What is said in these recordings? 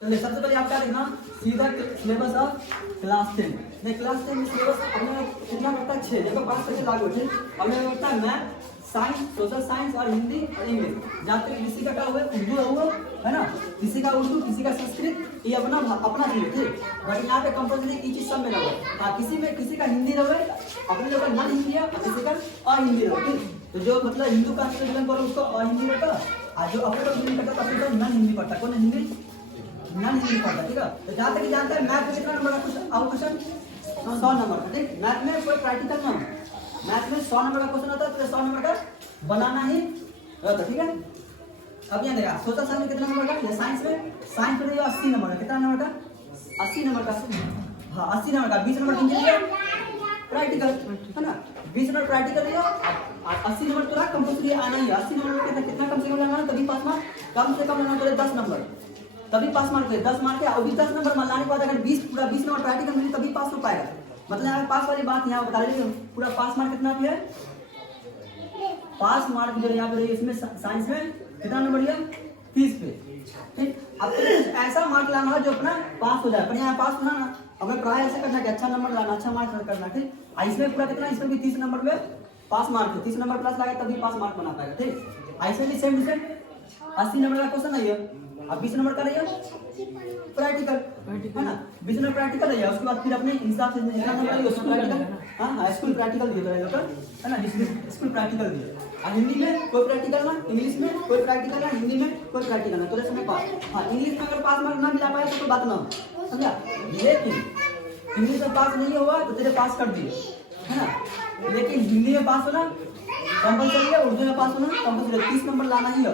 तो सबसे पहले आप क्या देखना सीधा सिलेबस ऑफ क्लास 10 नहीं क्लास 10 में सिलेबस अपने कितना पड़ता है 6 देखो 5 से लागू ठीक अब मैं पड़ता है मैथ साइंस सोशल साइंस और हिंदी और इंग्लिश जहाँ तक किसी का क्या हुआ उर्दू हुआ है ना किसी का उर्दू किसी का संस्कृत ये अपना अपना चीज ठीक बट यहाँ पे कंपल्सरी ये चीज सब में लगा हाँ किसी का हिंदी रहे अपने लोग का नॉन हिंदी है किसी का अहिंदी रहे ठीक तो जो मतलब हिंदू का करो उसको अहिंदी रहता और जो अपने लोग हिंदी करता है नॉन हिंदी पढ़ता कौन हिंदी नॉन हिंदी पढ़ता ठीक है तो जहाँ तक जानता है मैथ में कितना नंबर का क्वेश्चन और क्वेश्चन 100 नंबर का ठीक मैथ में कोई प्रैक्टिकल ना मैथ में 100 नंबर का क्वेश्चन होता है तो 100 नंबर का बनाना ही रहता ठीक है अब यहाँ देखा सोशल साइंस में कितना नंबर का साइंस में 80 नंबर का कितना नंबर का 80 नंबर का हाँ 80 नंबर का 20 नंबर इंजीनियर प्रैक्टिकल है ना 20 नंबर प्रैक्टिकल लिया 80 नंबर तो कंपल्सरी आना ही 80 नंबर कितना कम से कम लाना तभी पास मार्क कम से कम लाना पड़े 10 नंबर तभी पास मार्क है 10 मार्क है और भी 10 नंबर मान लाने के बाद अगर 20 पूरा 20 नंबर प्रैक्टिकल मिले तभी पास हो पाएगा मतलब यहाँ पास वाली बात यहाँ बता रही पूरा पास मार्क कितना है पास मार्क जो यहाँ पे इसमें साइंस में कितना नंबर लिया 30 पे ठीक अब ऐसा मार्क लाना है जो अपना पास हो जाए अपने यहाँ पास होना ना अगर ट्राई ऐसे करना कि अच्छा नंबर लाना अच्छा मार्क करना ठीक इसमें पूरा कितना इसमें भी 30 नंबर में पास मार्क है 30 नंबर प्लस लगा तभी पास मार्क बना पाएगा ठीक ऐसे भी सेम 80 नंबर का क्वेश्चन है अब 20 नंबर का रहिए प्रैक्टिकल है ना 20 नंबर प्रैक्टिकल रहिए उसके बाद फिर अपने हिसाब से जितना नंबर है स्कूल प्रैक्टिकल हां स्कूल प्रैक्टिकल दिए तो लोग है ना स्कूल प्रैक्टिकल दिए और हिंदी में कोई प्रैक्टिकल ना इंग्लिश में कोई प्रैक्टिकल ना हिंदी में कोई प्रैक्टिकल ना तो जैसे मैं पास हां इंग्लिश में अगर पास मार्क ना मिला पाया तो कोई बात ना समझा लेकिन इंग्लिश में पास नहीं हुआ तो तेरे पास कर दिए है ना लेकिन हिंदी में पास होना कंपल्सरी है उर्दू में पास होना कंपल्सरी 30 नंबर लाना ही है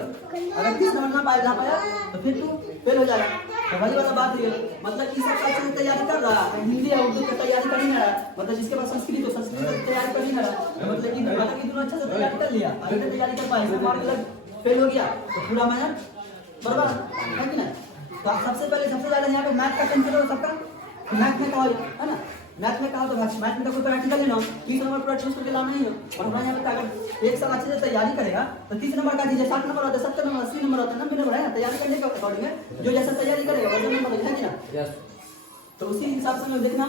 अगर 30 नंबर ना पाया तो फिर तू फेल हो जाएगा तो वही वाला बात है मतलब कि सब अच्छे से तैयारी कर रहा है हिंदी और उर्दू की तैयारी कर ही नहीं रहा मतलब जिसके पास संस्कृत हो संस्कृत की तैयारी कर ही नहीं रहा मतलब कि तूने अच्छे से तैयारी कर लिया अगर तैयारी कर पाए मार्क लग फेल हो गया तो पूरा मेहनत बर्बाद है कि नहीं तो सबसे पहले सबसे ज्यादा यहाँ पे मैथ का टेंशन हो सबका मैथ में कहा है ना मैथ में कहा तो मैथ में तो कोई प्रैक्टिकल लेना 30 नंबर पूरा टेस्ट करके लाना ही है और हमारे यहाँ पे अगर एक साल अच्छे से तैयारी करेगा तो 30 नंबर का चीज़ 60 नंबर होता है 70 नंबर 80 नंबर होता है 90 नंबर है ना तैयारी करने के अकॉर्डिंग है जो जैसा तैयारी करेगा वैसा नंबर है कि ना तो उसी हिसाब से देखना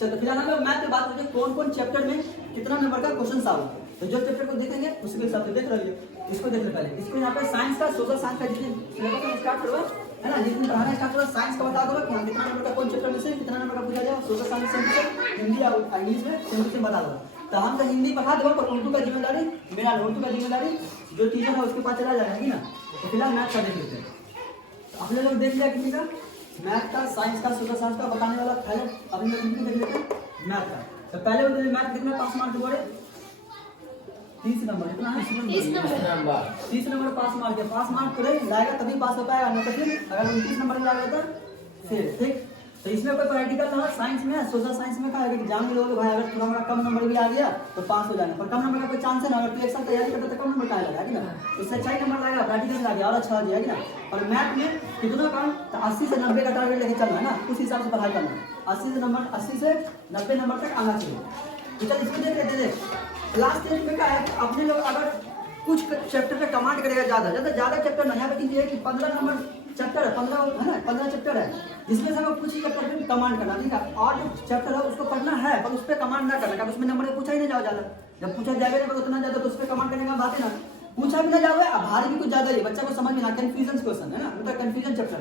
चलो फिलहाल हम लोग मैथ की बात करते हैं कौन कौन चैप्टर में कितना नंबर का क्वेश्चन सॉल्व तो जो चैप्टर को देखेंगे उसके हिसाब से देख रहिए इसको देख ले पहले इसको यहाँ पे साइंस का सोशल साइंस का जितने सिलेबस स्टार्ट करो है ना जितने पढ़ाना स्टार्ट करो साइंस का बता दो कि हाँ कितना नंबर का कौन चैप्टर में से कितना नंबर का पूछा जाए सोशल साइंस से हिंदी और इंग्लिश में सेम से बता दो तो हम तो हिंदी पढ़ा दो पर उर्दू का जिम्मेदारी मेरा उर्दू का जिम्मेदारी जो टीचर है उसके पास चला जाएगा ना तो फिलहाल मैथ का देख लेते हैं अपने लोग देख लिया किसी का मैथ का साइंस का सोशल साइंस का बताने वाला पहले अपने लोग देख लेते हैं मैथ का तो पहले मैथ कितना पास मार्क बोले 30 नंबर इतना है 30 नंबर पास मार्क है पास मार्क पूरे लाएगा तभी पास हो पाएगा नहीं तो फिर अगर 29 नंबर में लाएगा तो फिर ठीक तो इसमें कोई प्रैक्टिकल ना साइंस में सोशल साइंस में कहा है कि एग्जाम में लोगे भाई अगर थोड़ा मोड़ा कम नंबर भी आ गया तो पास हो जाएगा पर कम नंबर का कोई चांस है ना अगर तू एक साल तैयारी करता तो कम नंबर का आएगा कि ना उससे अच्छा ही नंबर लाएगा प्रैक्टिकल आ गया और अच्छा हो जाएगा कि ना और मैथ में कितना कम तो 80 से 90 का टारगेट लेके चलना है ना उस हिसाब से पढ़ाई करना 80 से 90 नंबर तक आना चाहिए चल इसको देख लेते हैं क्लास 10 में क्या है कि अपने लोग अगर कुछ चैप्टर पे कमांड करेगा ज्यादा चैप्टर ना यहाँ पे ये कि 15 नंबर चैप्टर है 15 है ना 15 चैप्टर है जिसमें से हमें कुछ ही चैप्टर पे कमांड करना ठीक है और जो चैप्टर है उसको पढ़ना है पर उस पर कमांड ना करना उसमें नंबर पूछा ही नहीं जाओ ज्यादा जब पूछा जाएगा ना उतना ज्यादा तो उस पर कमांड करने का बात है ना पूछा भी ना जाओगे अब भारी भी कुछ ज्यादा नहीं बच्चा को समझ में ना कंफ्यूजन क्वेश्चन है ना मतलब कंफ्यूजन चैप्टर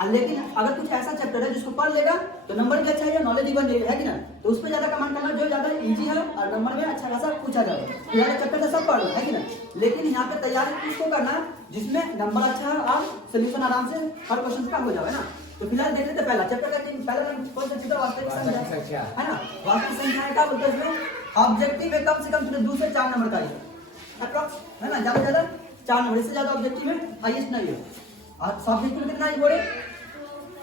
है लेकिन अगर कुछ ऐसा चैप्टर है जिसको पढ़ लेगा तो नंबर भी अच्छा है नॉलेज भी बन जाएगी है कि ना तो उस पर ज्यादा कमांड करना जो ज्यादा इजी है और नंबर में अच्छा खासा पूछा जाएगा ज्यादा चैप्टर तो सब पढ़ लो है कि ना लेकिन यहाँ पे तैयारी उसको करना जिसमें नंबर अच्छा है और सोल्यूशन आराम से हर क्वेश्चन का हो जाए ना तो फिलहाल देख लेते पहला चैप्टर का पहला कौन सा चीज वास्तविक संख्या है ना वास्तविक संख्या क्या बोलते हैं इसमें ऑब्जेक्टिव है कम से कम 2 से 4 नंबर का अप्रॉक्स है ना ज्यादा 4 नंबर इससे ज्यादा ऑब्जेक्टिव में हाईएस्ट नहीं है और सब्जेक्टिव में कितना है बोले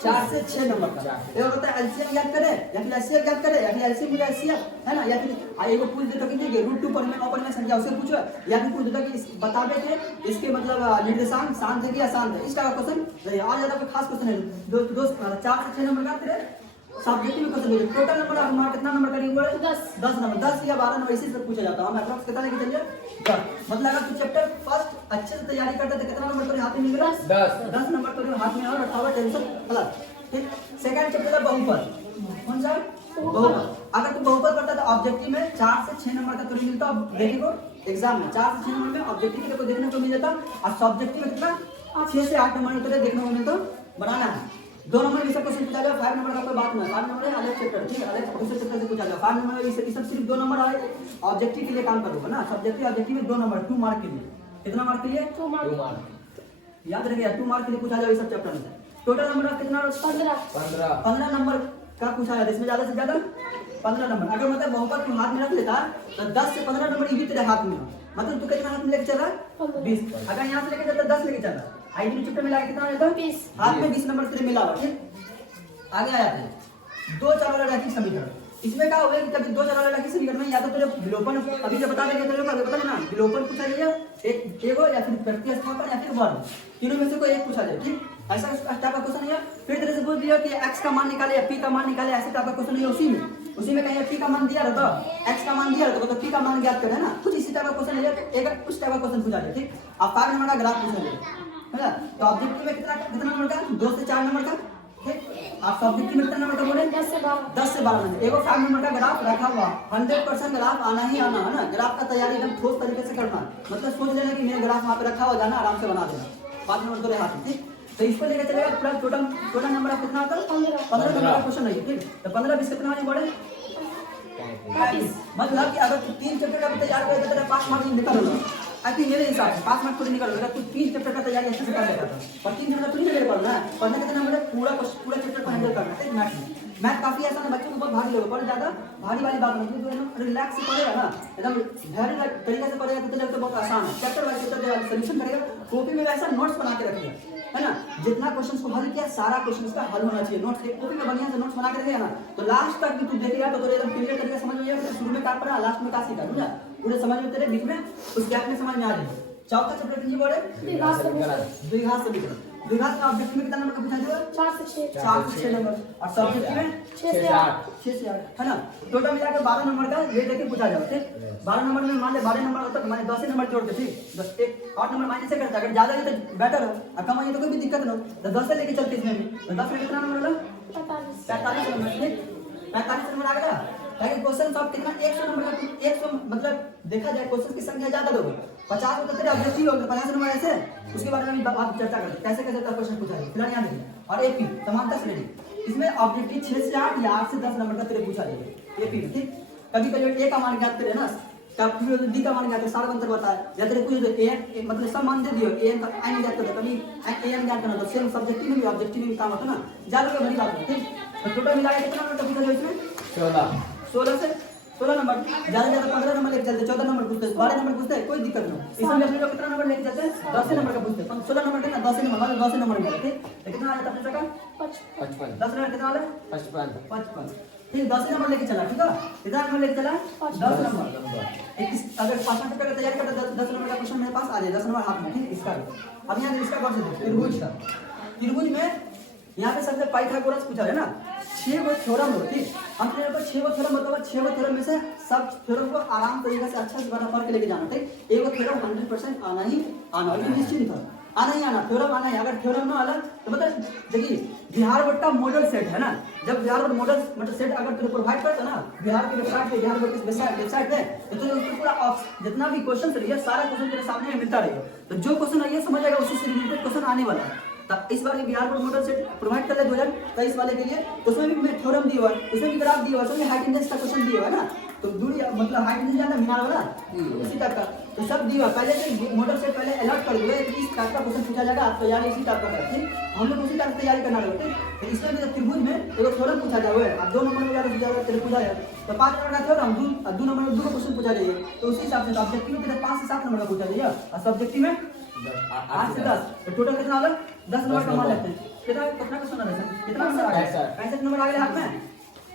4 से 6 नंबर का ये होता है एलसीएम याद करे या फिर एचसीएफ याद करे या फिर एलसीएम या एचसीएफ है ना या फिर एगो पूछ देता कि नहीं रूट 2 पर में संख्या उससे पूछो या फिर पूछ देता कि बता दे कि इसके मतलब निर्देशांक शांत है कि अशांत है इसका क्वेश्चन और ज्यादा कोई खास क्वेश्चन है 4 से 6 नंबर का तेरे सब्जेक्टिव में क्वेश्चन भेजो। टोटल नंबर हमारा कितना नंबर करीब हुआ है? 10 नंबर, 10 या 12 नंबर इसी से पूछा जाता है। हम अप्रॉक्स कितना लेके चलिए 10। मतलब अगर तू चैप्टर फर्स्ट अच्छे से तैयारी करते तो कितना नंबर तेरे हाथ में मिलेगा? 10 नंबर तेरे हाथ में और 18 टेंशन प्लस। ठीक, सेकंड चैप्टर है बहुपद। कौन सा? बहुपद। अगर तू बहुपद करता तो ऑब्जेक्टिव में 4 से 6 नंबर का तुझे मिलता देखो एग्जाम में 4 से 6 नंबर में ऑब्जेक्टिव के को देखने को मिल जाता और सब्जेक्टिव में कितना 6 से 8 नंबर तुझे देखने को मिलता। बनाना है 2 नंबर में सब क्वेश्चन पूछा जाएगा। 5 नंबर का कोई बात नहीं, 5 नंबर है अलग चैप्टर। ठीक है, अलग दूसरे चैप्टर से पूछा जाएगा। 5 नंबर में ये सब सिर्फ 2 नंबर आए ऑब्जेक्टिव के लिए काम करोगे ना। सब्जेक्टिव ऑब्जेक्टिव में 2 नंबर 2 मार्क के लिए। कितना मार्क के लिए? 2 मार्क। याद रखिएगा 2 मार्क के लिए पूछा जाएगा इस सब चैप्टर में। टोटल नंबर कितना? 15 नंबर का पूछा जाता है। इसमें ज्यादा से ज्यादा 15 नंबर। अगर मतलब बहुपद तू हाथ में रख लेता तो 10 से 15 नंबर ये तेरे हाथ में हो। मतलब तू कितना हाथ में लेके चल रहा है? 20। अगर यहाँ से लेके चलता 10 लेके चल रहा है। आईडी चैप्टर में लाके कितना रहता है? 20। हाथ में 20 नंबर तेरे मिला हुआ। ठीक, आगे आ जाते हैं 2 चर वाला रैखिक समीकरण। इसमें क्या होगा कि कभी 2 चर वाला रैखिक समीकरण में या तो तेरे विलोपन अभी जो बता देंगे तेरे को आगे बता लेना। विलोपन पूछा जाएगा एक एगो या फिर प्रतिस्थापन या फिर वर्ग, तीनों में से कोई एक पूछा जाए। ठीक, ऐसा टाइप का क्वेश्चन है। फिर तेरे से बोल दिया कि x का मान निकाले या p का मान निकाले, ऐसे टाइप का क्वेश्चन है। उसी में कहीं p का मान दिया रहता, x का मान दिया रहता तो p का मान ज्ञात करें ना। कुछ इसी टाइप का क्वेश्चन है। एक उस टाइप का क्वेश्चन पूछा जाए। ठीक, अब 5 नंबर का ग्राफ पूछा जाए है ना। तो ऑब्जेक्टिव में कितना नंबर का? 2 से 4 नंबर का। ठीक, आप सब्जेक्टिव में कितना नंबर का बोले? 10 से 12। 10 से 12 नंबर। एगो 5 नंबर का ग्राफ रखा हुआ 100% ग्राफ आना ही आना है ना। ग्राफ का तैयारी एकदम ठोस तरीके से करना, मतलब सोच लेना कि मेरा ग्राफ वहाँ पे रखा हुआ, जाना आराम से बना देना। 5 नंबर तेरे हाथ में। ठीक, तो इसको लेकर चलेगा पूरा टोटल नंबर कितना होता है? 15 नंबर का क्वेश्चन है। ठीक, तो 15 20 कितना नहीं बढ़े? 35। मतलब कि अगर तू 3 चैप्टर का भी तैयार करेगा तो तेरा 5 मार्क्स निकल जाएगा। आई थिंक मेरे हिसाब से 5 मार्क्स थोड़ी निकल जाएगा। तू 3 चैप्टर का तैयारी अच्छे से कर लेगा और 3 चैप्टर थोड़ी ना पढ़ना है। पढ़ने के लिए मतलब पूरा चैप्टर को हैंडल करना है। मैथ में मैथ काफी आसान है, बच्चों को बहुत भारी लगेगा, पर ज्यादा भारी वाली बात नहीं है। तो रिलैक्स से पढ़ेगा ना, एकदम धैर्य तरीके से पढ़ेगा तो लगता है बहुत आसान है। चैप्टर वाइज चैप्टर सॉल्यूशन करेगा, कॉपी में वैसा नोट्स बना के रखिएगा है ना। जितना क्वेश्चन को हल किया सारा क्वेश्चन का हल होना चाहिए। नोट्स कॉपी में बढ़िया से नोट्स बना के रखेगा ना, तो लास्ट तक भी तू देखेगा तो तेरे एकदम क्लियर तरीके से समझ में आएगा। शुरू में क्या पढ़ा, लास्ट में क्या सीखा, समझा? पूरे समझ में तेरे बीच में उस गैप में समझ में आ जाएगा। चौथा चैप्टर की बोले द्विघात समीकरण। द्विघात का ऑब्जेक्टिव में कितना नंबर का पूछा जाएगा? 4 से 6 नंबर और सब्जेक्टिव में 6 से 8 है ना। टोटल मिलाकर 12 नंबर का ये लेके पूछा जाएगा। ठीक, 12 नंबर में मान ले 12 नंबर होता तो मैंने 10 नंबर जोड़ के। ठीक, 10 एक 8 नंबर माइनस से करता, अगर ज्यादा है तो बेटर है और कम है तो कोई भी दिक्कत ना हो। तो 10 से लेके चलते इसमें भी। तो 10 में कितना नंबर होगा? 45 नंबर। ठीक, 45 नंबर आ गया। ताकि क्वेश्चन सब कितना 100 नंबर का 100 मतलब देखा जाए क्वेश्चन की संख्या ज्यादा दोगे 50 होता तेरे ऑब्जेक्टिव होगा 50 नंबर ऐसे। उसके बारे में बात चर्चा करते हैं कैसे कैसे क्वेश्चन पूछा जाए। फिलहाल याद रखिए। और एपी समानता श्रेणी, इसमें ऑब्जेक्टिव 6 से 8 या 8 से 10 नंबर का तेरे पूछा जाएगा एपी। ठीक, कभी कभी ए का मान ज्ञात करे ना, कभी डी का मान ज्ञात करे, सारा अंतर बताया या तेरे पूछ दे ए मतलब सब मान दे दियो ए का आई ज्ञात कर, कभी ए ज्ञात करना तो सेम सब्जेक्टिव में भी ऑब्जेक्टिव में भी काम होता ना, ज्यादा बड़ी बात है। ठीक, तो टोटल मिलाकर कितना नंबर का पूछा जाए इसमें? 16 से 16 नंबर। ज्यादा ज्यादा 15 नंबर लेके चलते, 14 नंबर पूछते, 12 नंबर पूछते हैं, कोई दिक्कत नहीं। इसमें अपने लोग कितना नंबर लेके चलते हैं? 10 नंबर का पूछते हैं। 16 नंबर कितना? 10 नंबर मतलब 10 नंबर मिला। ठीक, कितना आ जाता है अपने का? 55। 10 नंबर कितना वाला? 55। ठीक, 10 नंबर लेके चला। ठीक है, कितना नंबर लेके चला? 10 नंबर। अगर 5 नंबर का तैयारी करता 10 नंबर का क्वेश्चन मेरे पास आ जाए, 10 नंबर हाथ में। ठीक, इसका अब यहाँ इसका कौन सा त्रिभुज का, त्रिभुज में यहाँ पे सबसे पाइथागोरस पूछा है ना। 6 गो थ्योरम हो। ठीक, हम तेरे को 6 गो थ्योरम बताओ, 6 गो थ्योरम में से सब थ्योरम को आराम तरीके से अच्छा से बना पढ़ के लेके जाना। ठीक, एक गो थ्योरम 100% आना ही आना, ये निश्चिंत है, आना ही आना, थ्योरम आना है। अगर थ्योरम ना आना तो मतलब देखिए बिहार बोर्ड का मॉडल सेट है ना, जब बिहार बोर्ड मॉडल मतलब सेट अगर तुझे प्रोवाइड करता ना बिहार की वेबसाइट पे, बिहार बोर्ड की वेबसाइट पे, तो तुझे उसको पूरा जितना भी क्वेश्चन रहिए सारा क्वेश्चन तेरे सामने मिलता रहेगा। तो जो क्वेश्चन है ये समझ जाएगा उसी से रिलेटेड क्वेश्चन आने वाला है। इस बार Bihar board model set provide कर ले 2023 वाले के लिए, उसमें भी मैं थ्योरम दिया हुआ है, उसमें भी ग्राफ दिया हुआ है, उसमें हाइट इंडेक्स का क्वेश्चन दिया हुआ है ना। तो दूरी मतलब हाइट इंडेक्स जानना मीनार वाला उसी टाइप का तो सब दिया हुआ। पहले से मॉडल सेट पहले अलर्ट कर दिए कि इस टाइप का क्वेश्चन पूछा जाएगा, आप तैयारी इसी टाइप का करें। ठीक, हम लोग उसी टाइप तैयारी करना रहते हैं। तो इसमें भी त्रिभुज में एक थ्योरम पूछा जाए, अब 2 नंबर में ज्यादा तेरे पूछा जाए तो 5 नंबर का थ्योरम 2 नंबर में 2 क्वेश्चन पूछा जाइए। तो उसी हिसाब से ऑब्जेक्टिव में 5 से 7 नंबर का पूछा जाइए और सब्जेक्टिव में 8 से 10। तो टोटल कितना होगा? 10 नंबर का मान लेते हैं। कितना क्वेश्चन आ रहा है? कितना नंबर आ गया? 65 नंबर आ गया हाथ में।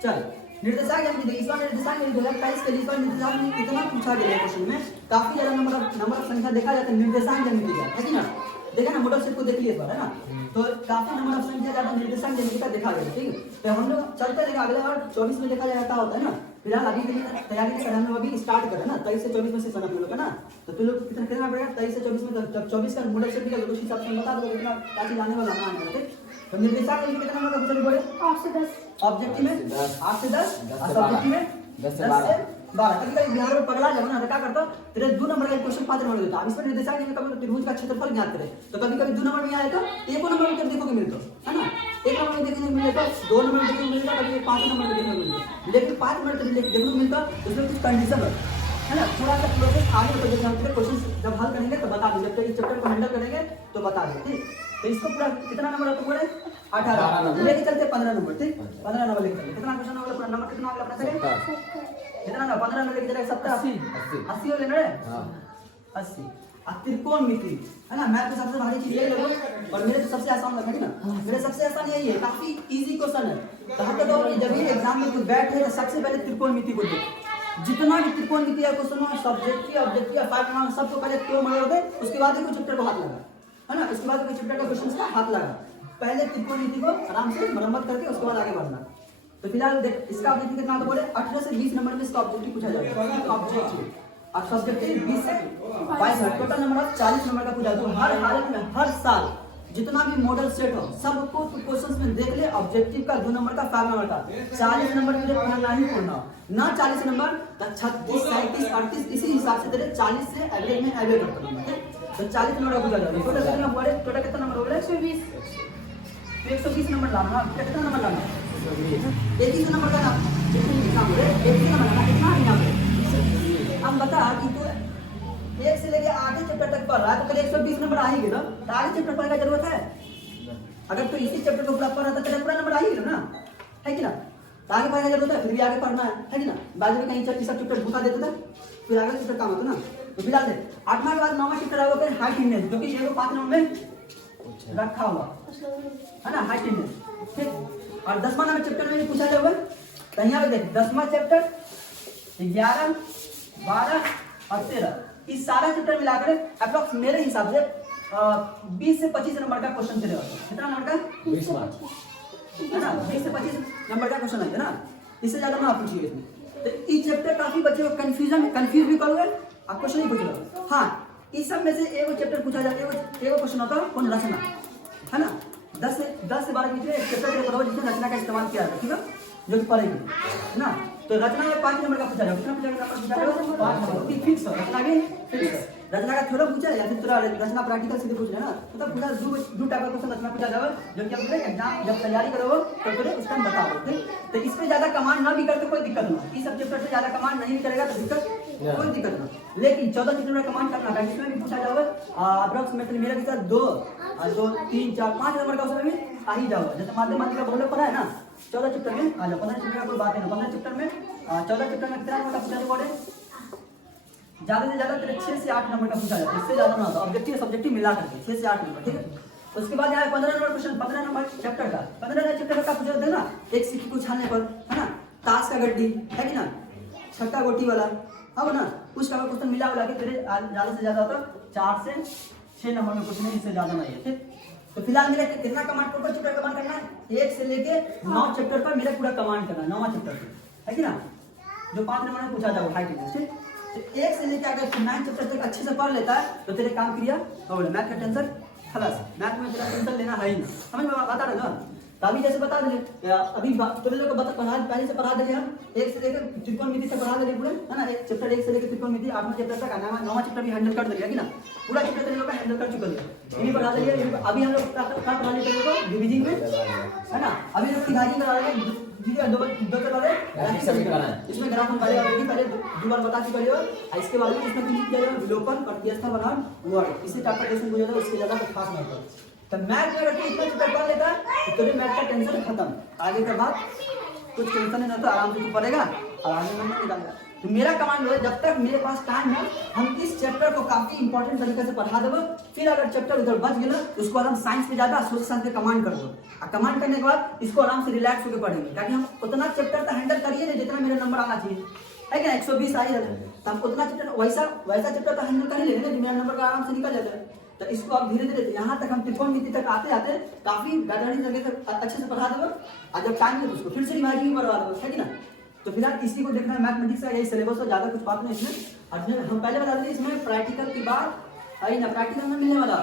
चल निर्देशांक यानी इस बार निर्देशांक 2023 के लिए इस बार निर्देशांक में कितना पूछा गया है क्वेश्चन में, काफी ज्यादा नंबर संख्या देखा जाता है निर्देशांक जन्म की है कि ना। देखा ना मॉडल सेट को देख लिए इस बार है ना, तो काफी नंबर ऑफ संख्या ज्यादा निर्देशांक जिंदगी का देखा गया, ठीक है। तो हम लोग चलते रहेंगे, अगले बार 24 में देखा जाएगा क्या होता है ना। फिलहाल अभी के लिए तैयारी नहीं कर, हम लोग अभी स्टार्ट करें ना 23 से 24 में सेशन हम लोग का ना। तो तुम लोग कितना करना पड़ेगा 23 से 24 में, जब 24 का मॉडल सेट निकल उस हिसाब से बता दो कितना क्या चीज आने वाला ना आने, ठीक। तो निर्देशांक में कितना नंबर का पूछने पड़े? 8 से 10, ऑब्जेक्टिव में 8 से 10 और सब्जेक्टिव में 10 से 12। कभी कभी बिहार में पगला जाओ ना, तो क्या करता तेरे 2 नंबर का क्वेश्चन 5 नंबर देता। अब इसमें निर्देशांक में कभी त्रिभुज का क्षेत्रफल ज्ञात करे, तो कभी कभी 2 नंबर में आए तो एक नंबर में देखो के मिलता है ना, 1 नंबर में देखने को मिलेगा, 2 नंबर में देखने को मिलेगा, कभी 5 नंबर में देखने को मिलेगा। लेकिन 5 नंबर में देखने को मिलता उसमें कुछ कंडीशन है ना, थोड़ा सा प्रोसेस आगे बढ़ जाएगा। क्वेश्चन जब हल करेंगे तो बता देंगे, जब इस चैप्टर को हैंडल करेंगे तो बता देंगे, ठीक। तो इसको पूरा कितना नंबर आपको बोले 18 लेके चलते 15 नंबर, ठीक। 15 नंबर लेके चलते, कितना क्वेश्चन होगा, पूरा नंबर कितना होगा अपना सेकंड कितना ना 15 नंबर लेके चलेगा 70 80 हो लेना है। हाँ 80 त्रिकोणमिति है ना, मैथ में सबसे भारी चीज यही लोग, और मेरे तो सबसे आसान लगा है ना, मेरे सबसे आसान यही है, काफी इजी क्वेश्चन है। कहा तो जब भी एग्जाम में कोई बैठे तो सबसे पहले त्रिकोणमिति को देख, जितना भी त्रिकोणमिति का क्वेश्चन हो, सब्जेक्टिव ऑब्जेक्टिव फाइव मार्क्स सबको पहले क्यों मगर दे, उसके बाद ही कोई चैप्टर को हाथ लगा है ना, उसके बाद कोई चैप्टर का क्वेश्चन का हाथ लगा, पहले त्रिकोणमिति को आराम से मरम्मत करके उसके बाद आगे बढ़ना। तो फिलहाल देख इसका ऑब्जेक्टिव कितना तो बोले 18 से 20 नंबर में इसका ऑब्जेक्टिव पूछा जाएगा, ऑब्जेक्टिव और सब्जेक्टिव 20 से 22 है, टोटल नंबर 40 नंबर का पूछा। तो हर हालत में हर साल जितना भी मॉडल सेट हो सबको क्वेश्चंस में देख ले, ऑब्जेक्टिव का 2 नंबर का 5 नंबर का 40 नंबर के लिए पढ़ना ही पढ़ना ना, 40 नंबर तो 36 37 38 इसी हिसाब से तेरे 40 से एवरेज में एवरेज करना है। तो 40 नंबर का पूछा जाएगा, टोटल कितना बोले, टोटल कितना नंबर बोले 120, 120 नंबर लाना, कितना नंबर लाना 21 नंबर का नाम एग्जाम बोले 21 नंबर का कितना एग्जाम है। अब बता कि तू 1 से लेके आगे चैप्टर तक पढ़ रहा है तो पहले 120 नंबर आ ही गया, तो आगे चैप्टर पढ़ने का जरूरत है। अगर तो इसी चैप्टर को पूरा पढ़ रहा था तेरा पूरा नंबर आ ही गया ना, है कि ना, तो आगे पढ़ने का जरूरत है, फिर भी आगे पढ़ना है कि ना। बाद में कहीं सब चैप्टर भूखा देते थे फिर आगे चैप्टर काम होता ना। तो फिलहाल से 8वां के बाद 9वां चैप्टर आएगा फिर हाइट इंडेक्स, जो कि ये 5 नंबर में रखा हुआ है ना, हाइट इंडेक्स, ठीक। और 10वां नंबर चैप्टर में पूछा जाएगा, तो यहाँ पे देख 10वां चैप्टर 11 12 और 13 इस सारा चैप्टर मिलाकर अप्रॉक्स मेरे हिसाब से 20 से 25 नंबर का क्वेश्चन चलेगा। कितना नंबर का 20 मार्क्स है ना, 20 से 25 नंबर का क्वेश्चन है ना, इससे ज्यादा ना पूछिए इसमें। तो इस चैप्टर काफी बच्चे को कंफ्यूज भी करोगे आप क्वेश्चन नहीं पूछोगे। हाँ इस सब में से एगो चैप्टर पूछा जाता है, एगो क्वेश्चन होता है कौन, रचना है ना, 10 से 12 बीच में एक चैप्टर के बताओ जिसमें रचना का इस्तेमाल किया जाता है, ठीक है, जो कि पढ़ेगी है ना। तो रचना में 5 नंबर का पूछा जाएगा, कितना पूछा जाएगा 5 नंबर, फिक्स है रचना भी फिक्स है। रचना का थ्योरम पूछा या फिर पूरा रचना प्रैक्टिकल सीधे पूछ लेना, मतलब पूरा दो टाइप का क्वेश्चन रचना पूछा जाएगा, जो कि आप एग्जाम जब तैयारी करोगे तो पूरे उसका बताओ, ठीक। तो इस पे ज्यादा कमांड ना भी करते कोई दिक्कत नहीं, इस सब चैप्टर से ज्यादा कमांड नहीं करेगा तो दिक्कत कोई दिक्कत नहीं। लेकिन 14 चैप्टर में कमांड करना है, इसमें भी पूछा जाएगा अप्रोक्सीमेटली मेरे के साथ 2 3 4 5 नंबर का उसमें भी आ ही जाओगे। जैसे माध्यमिक का बोले पढ़ा है ना 14 चैप्टर में आ जाओ, 15 चैप्टर का कोई बात नहीं, 15 चैप्टर में 14 चैप्टर में कितना नंबर का पूछा जाएगा, ज्यादा से ज्यादा तेरे 6 से 8 नंबर का पूछा जाता है, इससे ज्यादा ना होता, ऑब्जेक्टिव सब्जेक्टिव मिला करके 6 से 8 नंबर, ठीक है। उसके बाद यहाँ 15 नंबर क्वेश्चन, 15 नंबर चैप्टर का 15 चैप्टर का पूछा जाता है ना, एक सिक्के को छानने पर है ना, ताश का गड्डी है कि ना, छक्का गोटी वाला अब ना, उसका क्वेश्चन मिला के तेरे ज्यादा से ज्यादा होता 4 से 6 नंबर में क्वेश्चन है, इससे ज्यादा नहीं है, ठीक। तो फिलहाल मेरा कितना कमांड टोटल चैप्टर कमांड करना है 1 से लेके 9 चैप्टर पर मेरा पूरा कमांड करना है, 9वां चैप्टर है कि ना, जो 5 नंबर में पूछा जाएगा हाइट इंडेक्स, ठीक। तो 1 से लेके अगर 9 चैप्टर तक अच्छे से पढ़ लेता है तो तेरे काम क्रिया और मैथ का टेंशन खलास, मैथ में तेरा टेंशन लेना है ही ना, समझ में बता रहे ना। तो अभी जैसे बता दिए अभी तुम लोग को बता पढ़ा पहले से पढ़ा दिए हम 1 से लेकर त्रिकोणमिति से पढ़ा दिए पूरे है ना, एक चैप्टर 1 से लेकर त्रिकोणमिति 8वां चैप्टर तक, 9वां चैप्टर भी हैंडल कर दिया कि ना, पूरा चैप्टर तुम लोग का हैंडल कर चुके हैं, इन्हीं पढ़ा दिए। अभी हम लोग क्या पढ़ा लिए डिवीजन में है ना, अभी लोग विभाजन करा रहे हैं, दो कर रहे हैं, इसमें ग्राफ हम पहले ऑलरेडी पहले 2 बार बता चुके हो, इसके बाद में इसमें लिख दिया जाएगा विलोपन प्रतिस्थापन बनाम वर्ग, इसी टाइप का क्वेश्चन पूछा जाएगा, उसके ज्यादा खास नहीं होता। तो मैथ में अगर इतना चैप्टर पढ़ लेता तो तुझे मैथ का टेंशन खत्म, आगे का बात कुछ टेंशन नहीं होता, आराम से तू पढ़ेगा और आगे नंबर निकालेगा। तो मेरा कमांड है जब तक मेरे पास टाइम है हम इस चैप्टर को काफी इंपॉर्टेंट तरीके से पढ़ा देंगे, फिर अगर चैप्टर उधर बच गया तो उसको हम साइंस पे ज्यादा सोच समझ के कमांड कर दो, और कमांड करने के बाद इसको आराम से रिलैक्स होकर पढ़ेंगे, ताकि हम उतना चैप्टर तो हैंडल करिए जितना मेरा नंबर आना चाहिए, है क्या 120 आ ही रहता है, तो हम उतना चैप्टर वैसा चैप्टर तो हैंडल कर ही लेंगे जो मेरा नंबर का आराम से निकल जाता है। तो इसको आप धीरे धीरे यहाँ तक हम त्रिकोणमिति तक आते आते काफी वैतरणिक जगह तक अच्छे से पढ़ा देंगे, और जब टाइम मिले उसको फिर से रिवाइज भी करवा देंगे, है कि ना। तो फिलहाल इसी को देखना है, मैथमेटिक्स का यही सिलेबस हो, ज्यादा कुछ बात नहीं इसमें। और हम पहले बता दें इसमें प्रैक्टिकल की बात है ना, प्रैक्टिकल में मिलने वाला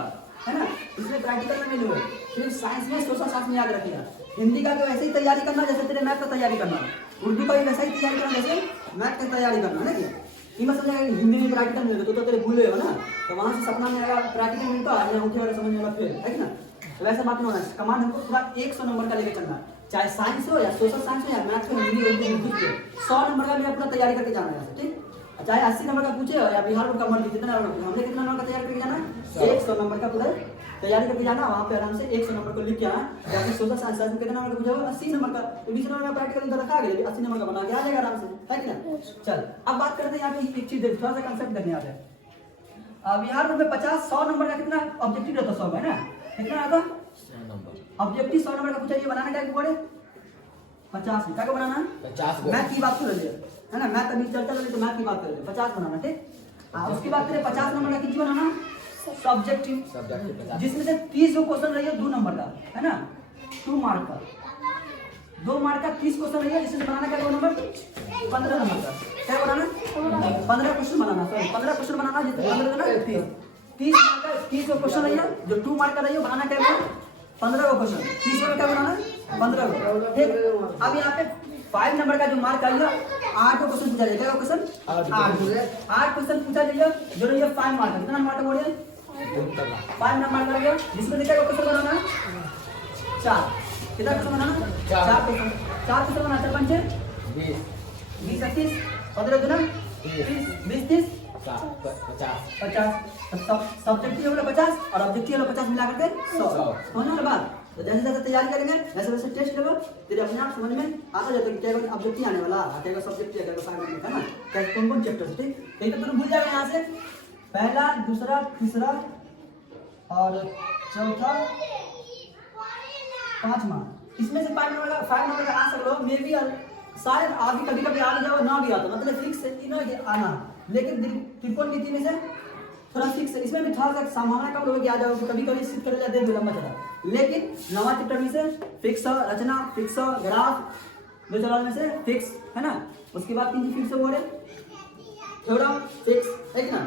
है ना, इसमें प्रैक्टिकल में मिले। फिर साइंस में सोशल साइंस में याद रखिएगा, हिंदी का तो वैसे ही तैयारी करना जैसे तेरे मैथ का तैयारी करना, उर्दू का भी वैसा ही तैयारी करना जैसे मैथ की तैयारी करना है ना। ये मत समझेगा हिंदी में प्रैक्टिकल मिलेगा तो तेरे भूल हो ना, तो वहाँ से सपना में आएगा प्रैक्टिकल मिलता है, यहाँ उठे वाला समझ में फेल, है कि ना। तो वैसा बात नहीं होना, कमांड हमको पूरा 100 नंबर का लेके चलना, चाहे साइंस हो या सोशल साइंस हो या मैथ हो, हिंदी हो, इंग्लिश हो, 100 नंबर का भी अपना तैयारी करके जाना है, ठीक। चाहे 80 नंबर का पूछे या बिहार बोर्ड का मर्जी कितना नंबर, हमने कितना नंबर का तैयारी करके जाना, 100 नंबर का पूरा तैयारी करके जाना। वहाँ पे आराम से 100 नंबर को लिख के आना, या फिर सोशल साइंस में कितना नंबर का पूछा होगा, 80 नंबर का, तो 20 नंबर का प्रैक्टिकल इधर रखा गया, 80 नंबर का बना के आ जाएगा आराम से, है कि ना। चल अब बात करते हैं यहाँ पे एक चीज देखो, थोड़ा सा कंसेप्ट देखने आ जाए। बिहार बोर्ड में 50-100 नंबर का कितना ऑब्जेक्टिव रहता, 100 है ना, कितना आता ऑब्जेक्टिव 100 नंबर का पूछा, ये बनाना क्या बोले 50 क्या बनाना है, 50 मैथ की बात कर रही है ना, मैथ अभी चलता रही तो मैथ की बात कर रहे हैं, 50 बनाना, ठीक। उसकी बात करें 50 नंबर का कितना बनाना, सब्जेक्टिव, जिसमें से 30 क्वेश्चन रही है 2 नंबर का, है ना, 2 मार्क का, 2 मार्क का 30 क्वेश्चन रही है, जिसमें बनाना क्या 2 नंबर 15 नंबर का, क्या बनाना 15 क्वेश्चन बनाना, सॉरी 15 क्वेश्चन बनाना, जिसमें 15 देना 30 मार्क का 30 क्वेश्चन रही है, जो 2 मार्क का रही है बनाना क्या 15 क्वेश्चन, 30 में क्या बनाना 15 को, ठीक। अब यहाँ पे 5 नंबर का जो मार्क आ गया 8 क्वेश्चन पूछा जाएगा, क्वेश्चन 8 क्वेश्चन पूछा जाएगा, जो रही है 5 मार्क, कितना मार्क बोल रहे 5 नंबर का गया, जिसमें देखा क्वेश्चन बनाना 4, कितना क्वेश्चन बनाना 4 क्वेश्चन बनाना, 4 पंचे 20 30 15 गुना 20 30 50 सब्जेक्टिव वाला 50 और ऑब्जेक्टिव वाला 50 मिला करके 100 होने वाला बात। तो जैसे जैसे तैयारी करेंगे वैसे वैसे टेस्ट लेवल तेरे अपने आप समझ में आता जाता है कि क्या ऑब्जेक्टिव आने वाला है, क्या सब्जेक्टिव है, क्या असाइनमेंट है ना, क्या कौन कौन चैप्टर, ठीक। कहीं तो तुम भूल जाएगा यहाँ से पहला दूसरा तीसरा और चौथा 5वां, इसमें से 5 नंबर का आ सकते हो, मे बी शायद आगे कभी कभी आ जाओ ना भी आता, मतलब फिक्स है कि ना आना, लेकिन त्रिकोणमिति में से थोड़ा फिक्स है, इसमें भी थोड़ा सा संभावना कम लोग आ जाओ, कभी कभी सिद्ध कर जाते हैं लंबा चला, लेकिन नवा चैप्टर में से फिक्स रचना, फिक्स ग्राफ, दो चला में से फिक्स है ना, उसके बाद 3 फिक्स हो रहे थ्योरम फिक्स, है ना।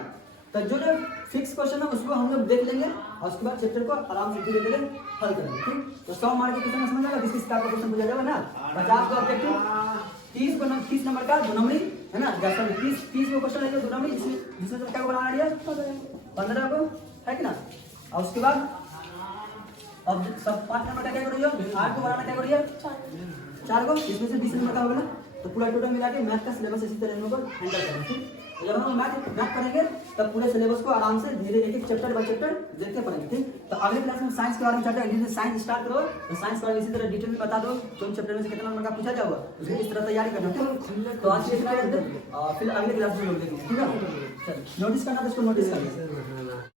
तो जो जो फिक्स क्वेश्चन है उसको हम लोग देख लेंगे और उसके बाद चैप्टर को आराम से धीरे धीरे हल करेंगे, ठीक। तो 100 मार्क के क्वेश्चन समझ आएगा, 20 का क्वेश्चन पूछा जाएगा ना, 50 का ऑब्जेक्टिव 30 नंबर का 2 नंबरी है ना, जैसा 30 को क्वेश्चन है 2 नंबरी, जिसमें क्या बनाना है 15 को, है कि ना। और उसके बाद अब सब 5 नंबर का क्या करोगे, 8 को बनाना क्या करोगे 4 को, इसमें से 20 नंबर का होगा, तो पूरा टोटल मिला के मैथ का सिलेबस इसी तरह हम लोग हैंडल करेंगे, ठीक। जब हम मैथ पढ़ेंगे तब पूरे सिलेबस को आराम से धीरे धीरे चैप्टर बाय चैप्टर देखते पढ़ेंगे, ठीक। तो अगले क्लास में साइंस के बारे में चर्चा करेंगे, साइंस स्टार्ट करो तो साइंस के बारे में इसी तरह डिटेल में बता दो, कौन चैप्टर में से कितना नंबर का पूछा जाएगा उसकी इस तरह तैयारी करना, ठीक। तो आज के फिर अगले क्लास में लोग देखेंगे, ठीक है। चल नोटिस करना तो इसको नोटिस कर